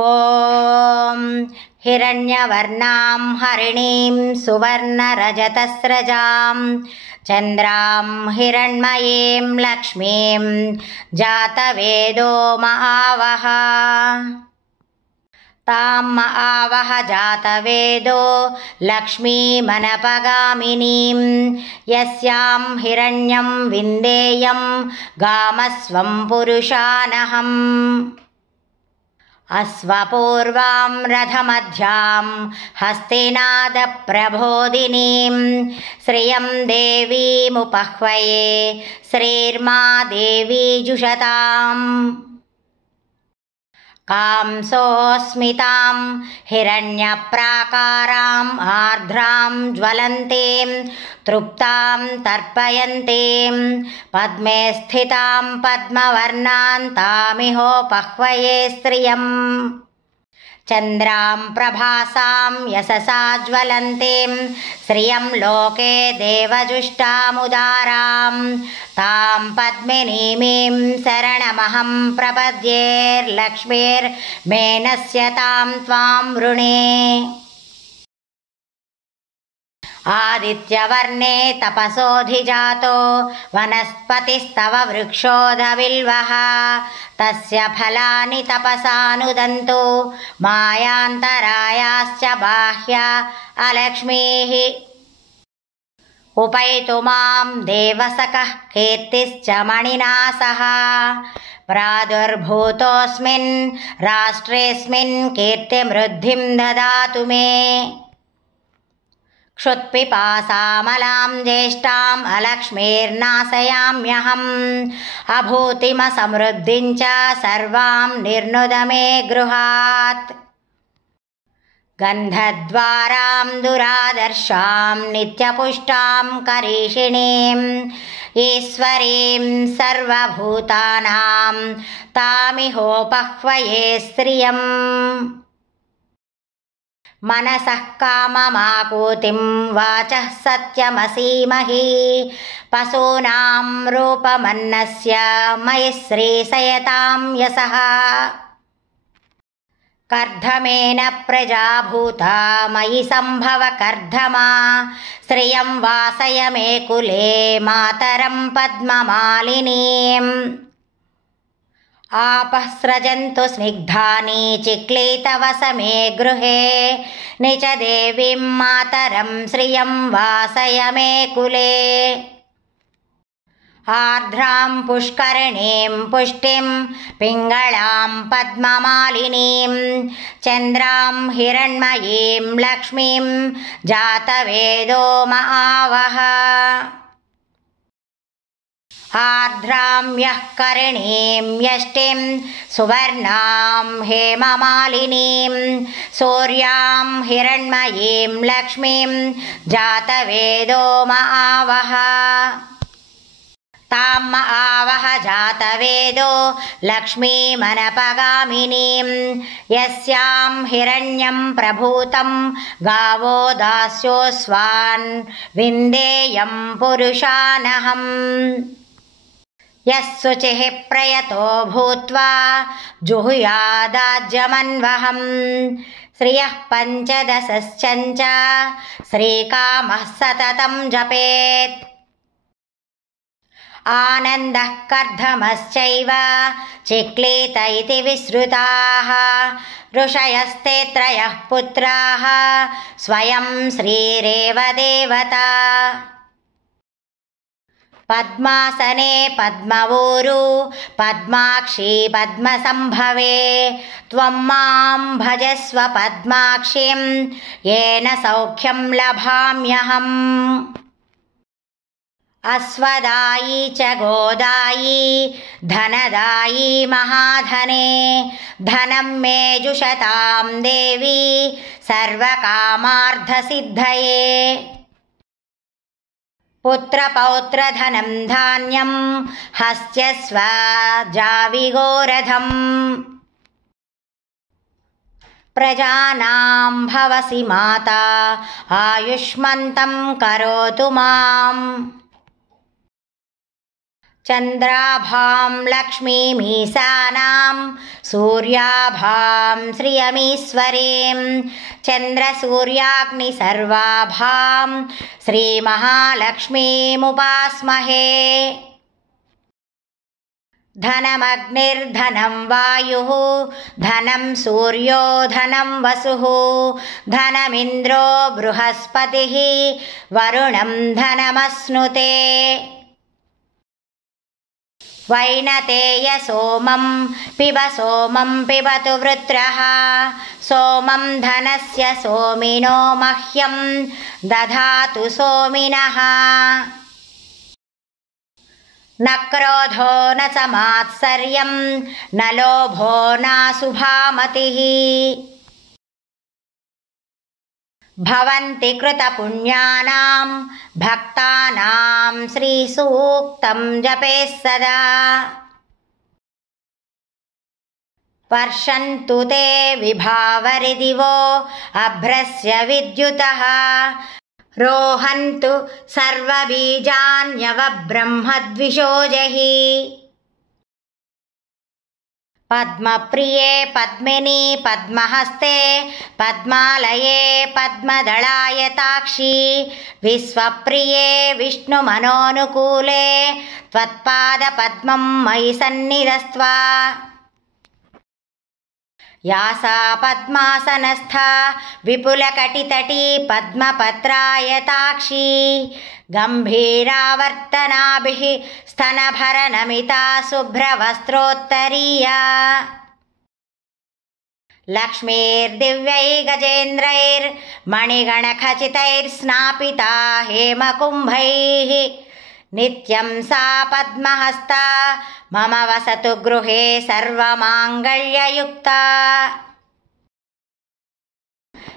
ॐ हिरण्यवर्णां हरिणीं सुवर्णरजतस्रजां चन्द्रां हिरण्मयीं लक्ष्मीं जातवेदो महावः तां महावः जातवेदो लक्ष्मीमनपगामिनीं यस्यां हिरण्यं विन्देयं गामस्वं पुरुषानहम् अश्वपूर्वां रथमध्यां हस्तिनादप्रबोधिनीं श्रियं देवीमुपह्वये श्रीर्मा देवी जुषताम् कांसोऽस्मितां हिरण्यप्राकाराम् आर्द्रां ज्वलन्तीं तृप्तां तर्पयन्तीं पद्मे स्थितां पद्मवर्णां तामिहोपह्वये श्रियम् चन्द्रां प्रभासां यशसा ज्वलन्तीं श्रियं लोके देवजुष्टामुदारां तां पद्मिनीमीं शरणमहं प्रपद्येर्लक्ष्मीर्मे नश्यतां त्वां वृणे आदित्यवर्णे तपसोऽधिजातो वनस्पतिस्तव वृक्षोऽधविल्वः तस्य फलानि तपसानुदन्तु मायान्तरायाश्च बाह्या अलक्ष्मीः उपैतु मां देवसखः कीर्तिश्च मणिना सह प्रादुर्भूतोऽस्मिन् राष्ट्रेऽस्मिन् कीर्तिमृद्धिं ददातु मे क्षुत्पिपासामलां ज्येष्ठाम् अलक्ष्मीर्नाशयाम्यहम् अभूतिमसमृद्धिं च सर्वां निर्नुद मे गृहात् गन्धद्वारां दुरादर्शां नित्यपुष्टां करीषिणीम् ईश्वरीं सर्वभूतानां तामिहोपह्वये श्रियम् मनसः काममाकूतिं वाचः सत्यमसीमहि पशूनां रूपमन्नस्य मयि श्रीशयतां यशः कर्धमेन प्रजाभूता मयि सम्भव कर्धमा श्रियं वासय मे कुले मातरं पद्ममालिनीम् आपः स्रजन्तु स्निग्धानि चिक्लीतवस मे गृहे निच देवीं मातरं श्रियं वासय मे कुले आर्द्रां पुष्करिणीं पुष्टिं पिङ्गळां पद्ममालिनीं चन्द्रां हिरण्मयीं लक्ष्मीं जातवेदो महावः आर्द्रां यः करिणीं यष्टिं सुवर्णां हेममालिनीं सूर्यां हिरण्मयीं लक्ष्मीं जातवेदो महावः तां महावः जातवेदो लक्ष्मीमनपगामिनीं यस्यां हिरण्यं प्रभूतं गावो दास्योऽस्वान् विन्देयं पुरुषानहम् यः शुचिः प्रयतो भूत्वा जुहुयादाज्यमन्वहम् श्रियः पञ्चदशश्चञ्च श्रीकामः सततं जपेत् आनन्दः कर्धमश्चैव चिक्लीत इति विश्रुताः ऋषयस्ते त्रयः पुत्राः स्वयं श्रीरेव देवता पद्मासने पद्मवोरु पद्माक्षी पद्मसम्भवे त्वं मां भजस्व पद्माक्षीं येन सौख्यं लभाम्यहम् अश्वदायी च गोदायी धनदायी महाधने धनं मे जुषतां देवी सर्वकामार्थसिद्धये पुत्रपौत्रधनं धान्यं हस्त्यस्व जाविगोरधम् प्रजानां भवसि माता आयुष्मन्तं करोतु माम् चन्द्राभां लक्ष्मीमीशानां सूर्याभां श्रियमीश्वरीं चन्द्रसूर्याग्निसर्वाभां श्रीमहालक्ष्मीमुपास्महे। धनमग्निर्धनं वायुः धनं सूर्यो धनं वसुः धनमिन्द्रो बृहस्पतिः वरुणं धनमश्नुते। वैनतेय सोमं पिबतु वृत्रः सोमं धनस्य सोमिनो मह्यं दधातु सोमिनः। न क्रोधो न च मात्सर्यं न लोभो नाशुभामतिः। भवन्ति कृतपुण्यानां भक्तानां श्रीसूक्तं जपेत् सदा। वर्षन्तु ते विभावरिदिवो अभ्रस्य विद्युतः रोहन्तु सर्वबीजान्यवब्रह्मद्विषोजहि। पद्मप्रिये पद्मिनी पद्महस्ते पद्मालये पद्मदलायताक्षी विश्वप्रिये विष्णुमनोनुकूले त्वत्पादपद्मं मयि सन्निधस्त्वा। या सा पद्मासनस्था विपुलकटितटी पद्मपत्रायताक्षी गम्भीरावर्तनाभिः स्तनभरनमिता शुभ्रवस्त्रोत्तरीया। लक्ष्मीर्दिव्यैर्गजेन्द्रैर्मणिगणखचितैर्स्नापिता हेमकुम्भैः नित्यं सा पद्महस्ता मम वसतु गृहे सर्वमाङ्गल्ययुक्ता।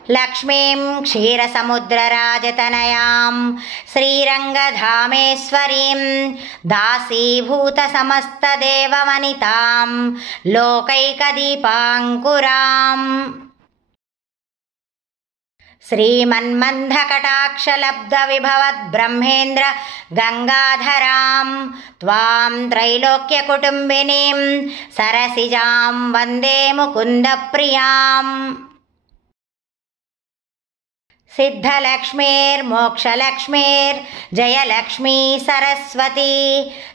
लक्ष्मीं क्षीरसमुद्रराजतनयां श्रीरङ्गधामेश्वरीं दासीभूतसमस्तदेववनितां लोकैकदीपाङ्कुराम्। श्रीमन्मन्धकटाक्षलब्धविभवद्ब्रह्मेन्द्र गङ्गाधरां त्वां त्रैलोक्यकुटुम्बिनीं सरसिजां वन्दे मुकुन्दप्रियाम्। सिद्धलक्ष्मीर्मोक्षलक्ष्मीर्जयलक्ष्मी सरस्वती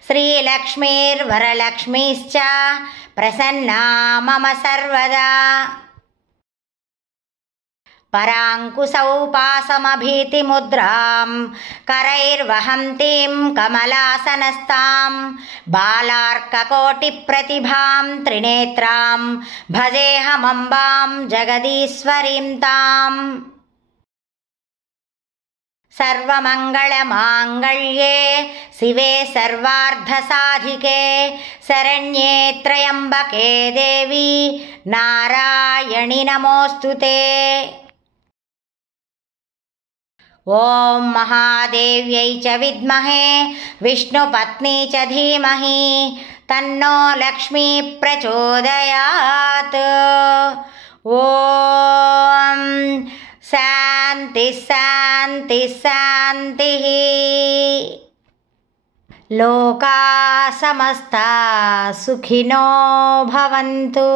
श्रीलक्ष्मीर्वरलक्ष्मीश्च प्रसन्ना मम सर्वदा। पराङ्कुशौपासमभीतिमुद्रां करैर्वहन्तीं कमलासनस्तां बालार्ककोटिप्रतिभां त्रिनेत्रां भजेऽहमम्बां जगदीश्वरीं ताम्। सर्वमङ्गलमाङ्गल्ये शिवे सर्वार्धसाधिके शरण्ये त्र्यम्बके देवी नारायणि नमोऽस्तुते। ॐ महादेव्यै च विद्महे विष्णुपत्नी च धीमहि तन्नो लक्ष्मी प्रचोदयात्। ॐ शान्ति शान्ति शान्तिः। लोका समस्ता सुखिनो भवन्तु।